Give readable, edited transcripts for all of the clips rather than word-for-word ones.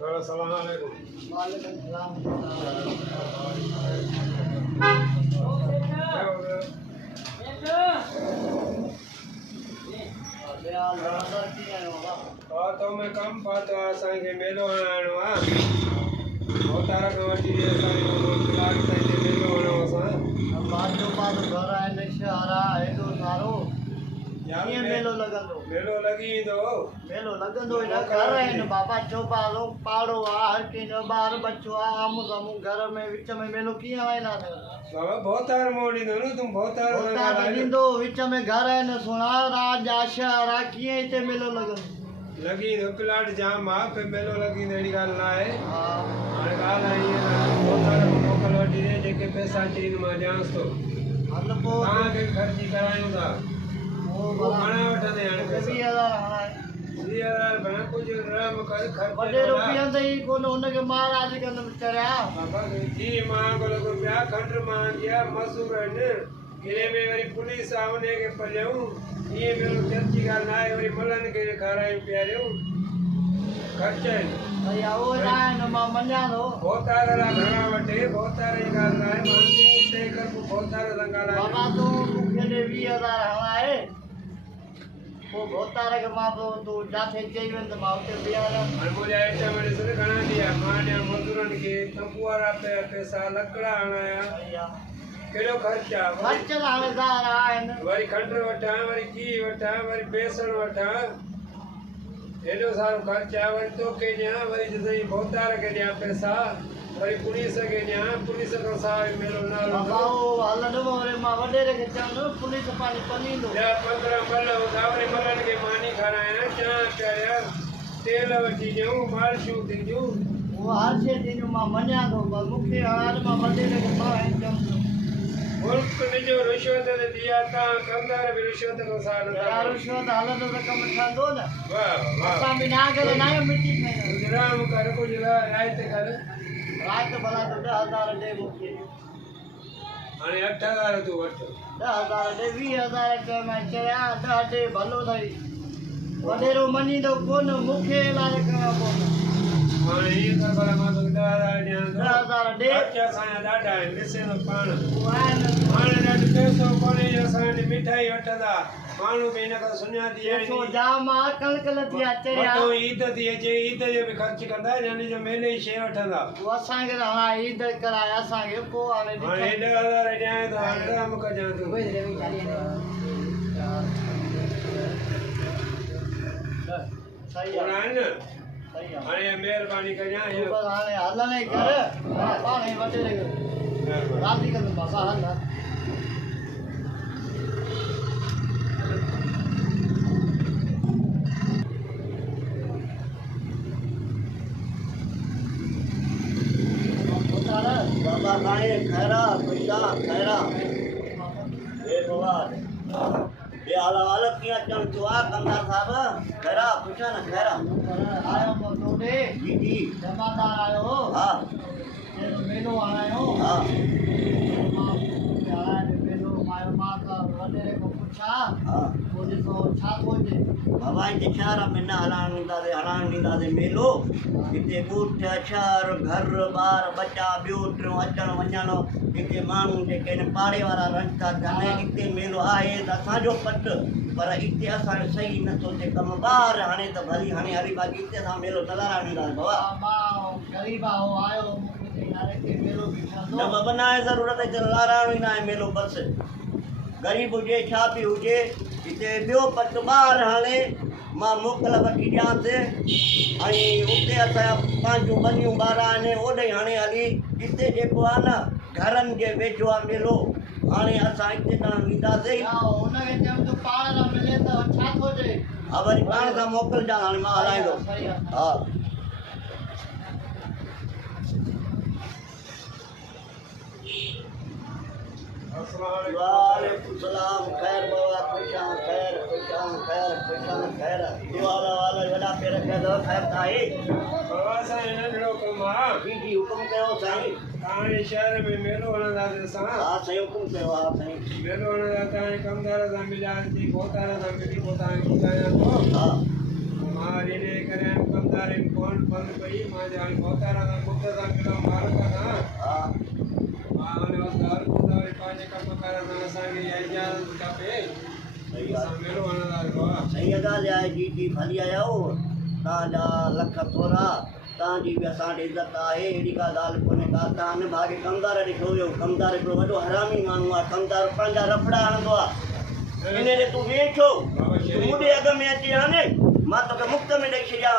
अस्सलाम वालेकुम। वालेकुम सलाम। तो मैं कम पातो असांखे मेलो हणाइणो आहे। अवतार खां वठी असांजो प्लाट ताईं मेलो हणो असां। बाजो बाजो घर आहिनि शहरा हेॾो सारो कीअं मेलो लॻंदो? मेलो लॻी वेंदो। मेलो लॻंदो ई न। घर आहिनि बाबा चौपालो पाड़ो आहे, हर कंहिंजो ॿार बच्चो आहे, आम्हूं साम्हूं घर में विच में मेलो कीअं वेंदासीं? बाबा भोतार मोड़ ॾींदो न तूं भोतार ॾींदो विच में घर आहिनि सुहिणा राज आहे शहर आहे, कीअं हिते मेलो लॻंदो? लॻी वेंदो। प्लाट जाम आहे पे मेलो लॻी वेंदो, अहिड़ी ॻाल्हि न आहे। हा हाणे ॻाल्हि आहे ईअं भोतार खां मोकल वठी ॾे, जेके पैसा चईनि मां ॾियांसि थो। हल पोइ तव्हांखे ख़र्ची करायूं था। पोइ घणा वठंदे हाणे पैसा? 20,000 हणाए 20,000 भेण कुझु रम कर ख़र्च वॾे रुपया त ई कोन हुनखे महाराज कंदुमि चरिया। बाबा जी मां को लॻो पिया खंड महांगी आहे, मज़ूर आहिनि, किले में वरी पुलिस आहे उनखे पलियूं। ईअं मेलो चर्ची ॻाल्हि न आहे, वरी मलनि खे खारायूं पीआरियूं, ख़र्च आहिनि। भई उहो न आहे न, मां मञा थो। भोतार लाइ घणा वठे, भोतार जी ॻाल्हि न आहे। माण्हू उते कर भोतार सां ॻाल्हाए। बाबा तूं मूंखे ॾे 20,000 हणाए, पोइ भोतार खे मां पोइ तूं जिथे चई वञ त मां उते बीहारियां। हाणे मुंहिंजा आइटम ॾिस घणा ॾिया मां ॾियां मज़ूरनि खे, तंबू वारा पैसा, लकड़ा हणाया, केॾो ख़र्च आहे। ख़र्च त हाणे ज़ाहिर आहिनि। वरी खंड वठां, वरी गिहु वठां, वरी बेसण वठां, हेॾो सारो ख़र्च आहे। वरी तोखे ॾियां, वरी ॾिसई भोतार खे ॾियां पैसा, वरी पुलिस खे ॾियां, पुलिस खां साहिब मेलो न बाबा उहो हलंदो, वरी मां वॾेरे खे चवंदुमि पुलिस पंहिंजी पलींदो। 10-15 मल हूंदा, वरी मलनि खे मानी खारायां, चांहि पीआरियां, तेल वठी ॾियूं, मालिशूं थींदियूं। उहो हर शइ थींदियूं मां मञा थो, पर मूंखे हाणे मां वॾेरे खे मां चवंदुमि। मुल्क निजो रिश्वत ते दिया, तव्हां कंदड़ बि रिश्वत खां सार न था। रिश्वत हलंदो त कमु ठहंदो न। वाह वाह। असां बि ना करे न आहियूं मिटी खाईंदा। कुझु राम कर, कुझु रायत कर। राति भला तूं 10,000 ॾे मूंखे। हाणे 8,000 तूं वठि। 10,000 ॾे, 20,000 चयो मां चया 10 ॾे भलो अथई। वॾेरो मञींदो कोन, मूंखे इलाज करिणो पवंदो। हाणे ईअं कर भला मां तोखे 10,000 ॾियां थो। 10,000 ॾे। ख़र्च असांजा ॾाढा आहिनि, ॾिसे थो पाण। उहो आहे न। हाणे ॾाढो पैसो कोन्हे जो असां वटि मिठाई वठंदा, माण्हू बि हिन खां सुञाती पैसो आहिनि। जाम आहे, कलकल थी अचे या। वठो ईद थी अचे, ईद जो बि ख़र्च कंदा, यानी जो मेले जी शइ वठंदा। उहो असांखे त हाणे ईद कराए असांखे पोइ हाणे हाणे 10,000 ॾियां थो, हाणे राम कजां तूं। सही कोन आहे, आहिनि न? सही आहे। हाणे महिरबानी कजां। तूं बस हाणे हलण ई कर, पाण ई वॾेरे खे राज़ी कंदुमि बाबा हल। बाबा काहे खैरा पैसा खैरा हे भगवान ये हाल कीअं अचनि थियो आहे कंदा साहिब? खैरा पुछा न खैरा आयो तो तोड़े जी जी जमादार आयो हा मेलो आयो हा मेलो मायो मां का वॾेरे को पुछा हा वो ॾिसो छा थो अचे। बाबा हिते शहर में न हलाइण ॾींदासीं मेलो। हिते ॻोठ शहर घर ॿार बच्चा ॿियो टियों अचण वञण, हिते माण्हू जेके आहिनि पाड़े वारा रहनि था चवनि हिते मेलो आहे त असांजो पट, पर हिते असांजो सही नथो थिए कमु। ॿार हाणे त भली हाणे हली बाक़ी हिते असां मेलो न लहाइण ॾींदासीं बाबा। ग़रीब आयो न बाबा न आहे ज़रूरत हिते लहाइण ई न आहे मेलो, बसि ग़रीब हुजे छा बि हुजे हिते ॿियो पट ॿार हाणे मां मोकल वठी ॾियांसि, ऐं उते असांजा पंहिंजूं बनियूं ॿार आहिनि ओॾे हाणे हली हिते जेको आहे न घरनि जे वेझो आहे मेलो, हाणे असां हिते न ईंदासीं। हा वरी पाण सां मोकिलिजां, हाणे मां हलाईंदो हा। वालेकुम सलाम, खैर बाबा खुशाम खैर खुशाम खैर खुशाम खैर दुआ वाला वॾा पेर कया अथव खैर आहे बाबा साईं नंढड़ो कमु आहे। जी जी हुकुम कयो साईं। हाणे शहर में मेलो हणंदासीं असां। हा साईं हुकुम कयो हा साईं। मेलो हणंदा तव्हांजे कमदार सां मिलियासीं, भोतार सां मिली पोइ तव्हांखे ॿुधायां थो। हा मां वरी इन करे कमदार कंदारे फोन बंद पई मां जान पोतारा का मुद्दा का किलो मार का ना हाँ मां ने हर कंदारे पाजे कम करा ना संगे आई जान का पे सही मेलो वणदार को सही ॻाल्हि आहे जी भली आया हो तव्हांजा लख थोरा तव्हांजी बि असां वटि इज़त आहे अहिड़ी का ॻाल्हि कोन्हे का तव्हां न भागे कमदार ॾिठो हुयो कमदार हिकिड़ो वॾो हरामी माण्हू आहे कमदार पंहिंजा रफड़ा हणंदो आहे इन ॾे तूं वेठो मुंहिंजे अॻ में अची हाणे मां तोखे मुफ़्त में ॾेई छॾियां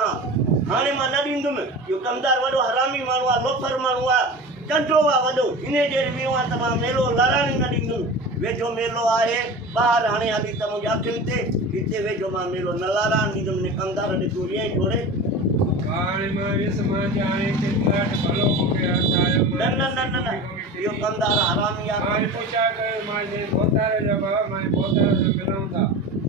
हाणे मां न ॾींदुमि इहो कमदार वॾो हरामी माण्हू आहे लोफर माण्हू आहे कंठो आहे वॾो इन जे वियो आहे त मां मेलो लाराणी न ॾींदुमि वेझो मेलो आहे ॿाहिरि हाणे हली त मुंहिंजी अखियुनि ते हिते वेझो मां मेलो न लाराइण ॾींदुमि न कमदार ॾे तूं ईअं ई छोड़े हाणे मां विस मां जाने के प्लाट भलो मूंखे हटायो न न न न न इहो कमदार हरामी आहे मां पुछा कयो मां जे पोतारे जो बाबा मां पोतारे जो मिलूं था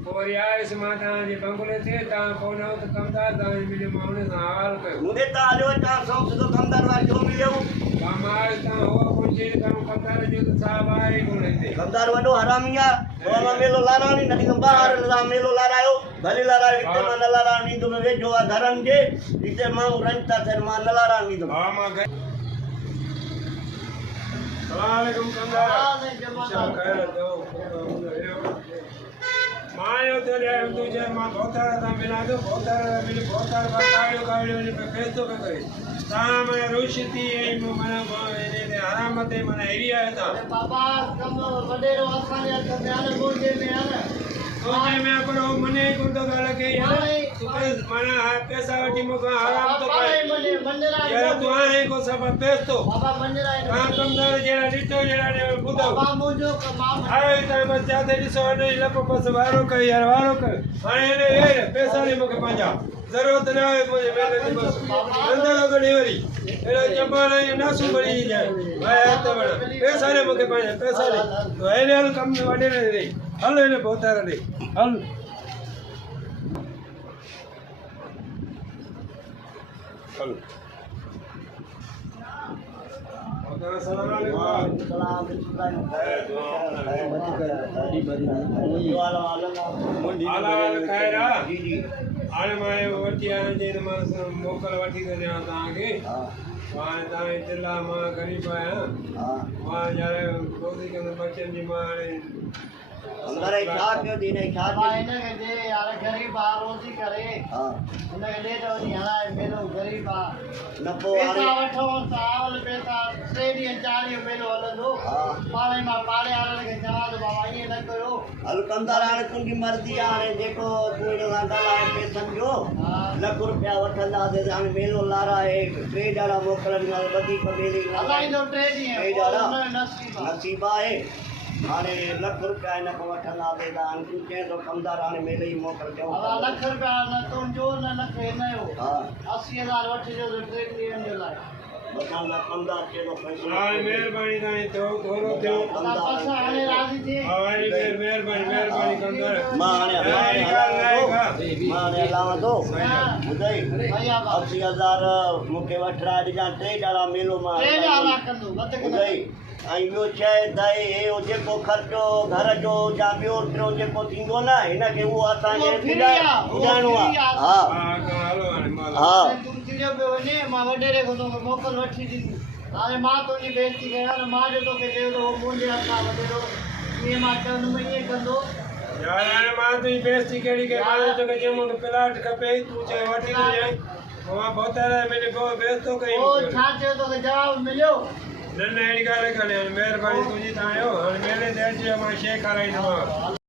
पोइ वरी आयुसि मां तव्हांजे बंगले ते तव्हां कोन आयो त कमदार तव्हांजे मिलियो मां हुन सां हवाल कयो मुंहिंजे तव्हां हलियो तव्हां सौ सिधो कमदार लाइ छो मिलियो मां आयुसि तव्हां हो कोन चई तव्हां कमदार जो त साहब आहे ई कोन हिते कमदार वॾो हरामी आहे पोइ मां मेलो लाराइण न ॾींदुमि ॿाहिरि मेलो लारायो भले लारायो हिते मां न लाराइण ॾींदुमि वेझो आहे घरनि जे हिते माण्हू रंज था थियनि मां न लाराइण ॾींदुमि हा मां सलामकुम कमदार खैर दो मां यो तो तुझे मां पोतारा ता मिला दो पोतारा मिली पोतारा काड़ियो काड़ियो ने पेस्तो पे करे ता मैं रोशती ए मन ने आरामते मन एरिया है ता बाबा कम वडेरो असां या ध्यान बोलजे में आने तो मैं करो मने को तो गाल के यार तू मना पैसा वटी मको आराम तो करे यार तू आए को सब पेस्तो बाबा मंदिरा का कमदार जेड़ा डिटो जेड़ा ने बुदो बाबा मुजो मां आए त बस जाते दिसो ने लप बस वारो कर यार वारो कर हाने ने ए पैसा ने मके पाजा जरूरत ना है मुझे मेले की बस अंदर को डिलीवरी एड़ा जमाना ये ना सुबड़ी जाए भाई तो बड़ा पैसा ने मके पाजा पैसा ने तो एने कम वडे ने हल ने पोतारा ने हल हल सलाम हाणे मां वठी आहियां जे मां मोकल वठी थो ॾियां तव्हांखे हाणे तव्हांजे जिला मां ग़रीब आहियां मां ॼाणे रोज़ी कंदुमि बचनि जी मां हाणे अंदर छा कयो दीने छा इनखे दे यार गरीब आ रोज़ी करे हां इनखे दे तो नी हलाए मेलो गरीब आ न पोइ पैसा वठो चावल पैसा 3 ॾींहं 4 ॾींहं मेलो हलंदो पाणे मां पाड़े वारनि खे चवां थो बाबा ईअं न कयो हल कंदार हाणे तुंहिंजी मर्ज़ी आहे हाणे जेको तूं हिन सां ॻाल्हाए पैसनि जो लख रुपया वठंदासीं हाणे मेलो लाराए 3 ॼणा मोकिलंदा वधीक मेले हलाईंदो 3 ॾींहं नसीब आहे हाणे लख रुपया हिन खां वठंदासीं त हाणे तूं चए थो कमदार हाणे मेले ई मोकिल कयूं बाबा लख रुपया न तुंहिंजो न लख हिनजो हा 80,000 वठिजो 3 ॾींहंनि जे लाइ बसि कमदार चए थो पैसो हाणे महिरबानी तव्हांजी थोरो थियो बस हाणे राज़ी थी हा वरी महिरबानी कंदड़ मां हाणे हलांव थो ॿुधई भैया 80,000 मूंखे वठिणा ॾिजां 3 ॼणा मेलो मां 3 ॼणा कंदो वधीक न ॿुधई ऐं ॿियो शइ दाई इहो जेको ख़र्चो घर जो या ॿियो टियों जेको थींदो न हिनखे उहो असांखे ॿुधाइणो आहे हा हलो हाणे हा तूं चिड़ियो पियो वञे मां वॾेरे खां तोखे मोकल वठी ॾींदी हाणे मां तुंहिंजी बेइज़ती कयां न मां जो तोखे चयो थो मुंहिंजे हथां वॾेरो ईअं मां चवंदुमि ईअं कंदो यार हाणे मां तुंहिंजी बेइज़ती कहिड़ी कई मां तोखे चयो मूंखे प्लाट खपे तूं चयो वठी थो ॾियां मां पोतारे में बेइज़तो कई छा चयो तोखे जवाबु मिलियो न अहिड़ी ॻाल्हि कान्हे महिरबानी तुंहिंजी तव्हां आहियो हाणे मेले ते अची मां शइ खाराईंदोमांव